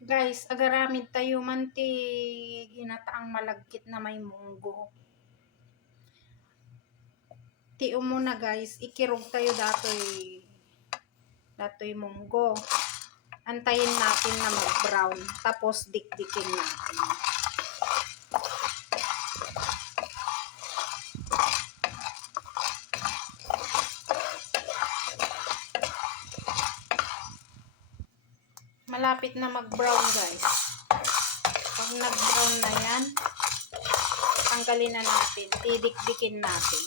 Guys, agaramid tayo man ti ginataang malagkit na may munggo. Ti umuna guys, ikirog tayo datoy munggo. Antayin natin na mag-brown, tapos dikdikin natin. Malapit na mag-brown guys. Pag nag-brown na yan, tanggalin na natin, didikdikin natin.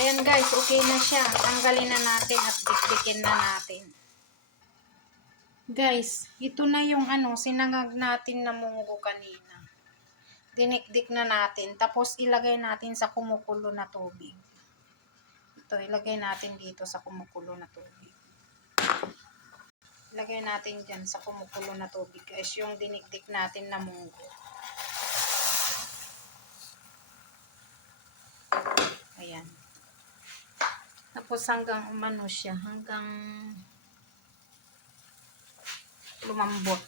Ayan guys, okay na siya. Tanggalin na natin at dikdikin na natin. Guys, ito na yung sinangag natin na munggo kanina. Dinikdik na natin. Tapos ilagay natin sa kumukulo na tubig. Ito, ilagay natin dito sa kumukulo na tubig. Ilagay natin dyan sa kumukulo na tubig guys, yung dinikdik natin na munggo. Ayan. Tapos hanggang siya, hanggang lumambot.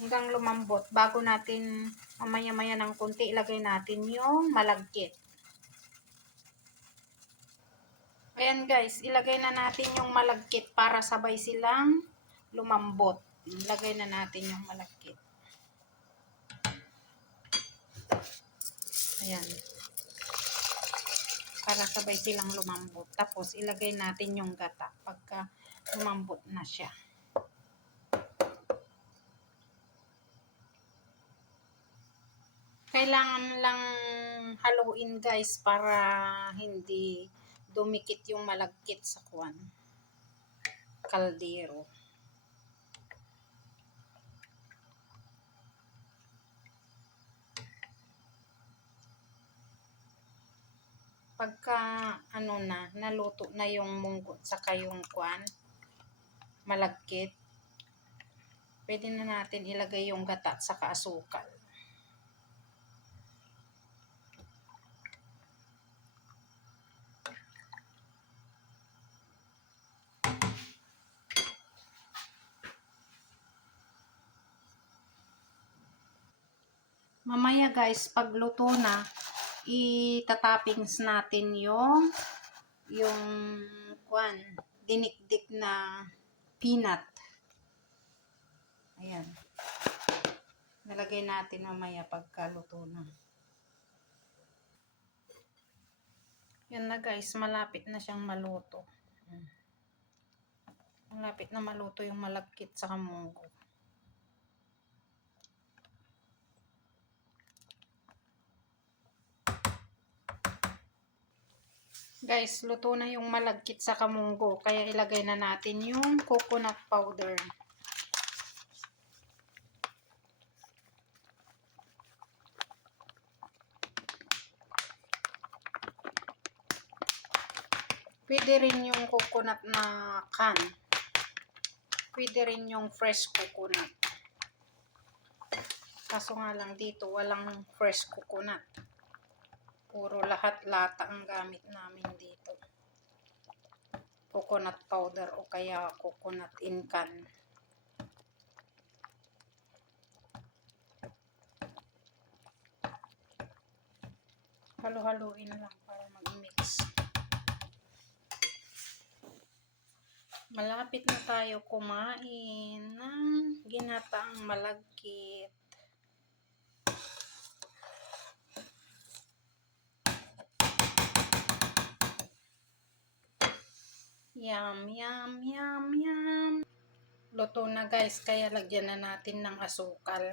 Hanggang lumambot. Bago natin mamaya-maya ng konti, ilagay natin yung malagkit. Ayan guys, ilagay na natin yung malagkit para sabay silang lumambot. Ilagay na natin yung malagkit. Ayan. Para sabay silang lumambot. Tapos ilagay natin yung gata pagka lumambot na siya. Kailangan lang haluin guys para hindi dumikit yung malagkit sa kaldero. Pagka naluto na yung munggo saka yung malagkit, pwede na natin ilagay yung gata saka asukal. Mamaya guys, pag luto na, itatoppings natin yung dinikdik na peanut. Ayan. Nalagay natin mamaya pagka luto na. Yan na guys, malapit na siyang maluto. Malapit na maluto yung malagkit sa munggo. Guys, luto na yung malagkit sa munggo, kaya ilagay na natin yung coconut powder. Pwede rin yung coconut na can. Pwede rin yung fresh coconut. Kaso nga lang dito, walang fresh coconut. Puro lahat lata ang gamit namin dito. Coconut powder o kaya coconut in can. Halo-haloin lang para mag-mix. Malapit na tayo kumain ng ginataang malagkit. Yum, yum, yum, yum. Luto na guys, kaya lagyan na natin ng asukal.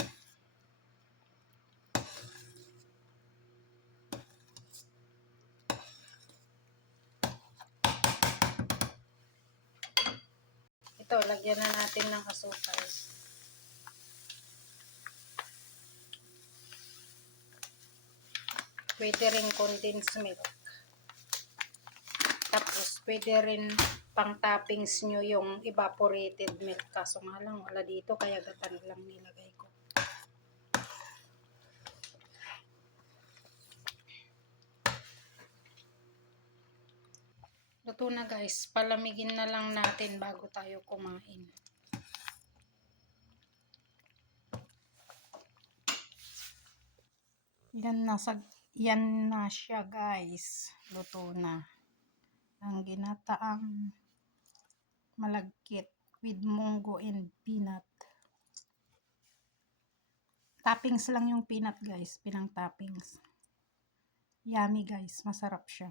Ito, lagyan na natin ng asukal. Pwede rin condensed milk. Tapos, pwede rin pang toppings nyo yung evaporated milk. Kaso nga lang, wala dito, kaya gatan lang nilagay ko. Luto na guys, palamigin na lang natin bago tayo kumain. Yan na siya guys. Luto na. Ang ginataang malagkit with munggo and peanut. Toppings lang yung peanut guys, pinang toppings. Yummy guys, masarap siya.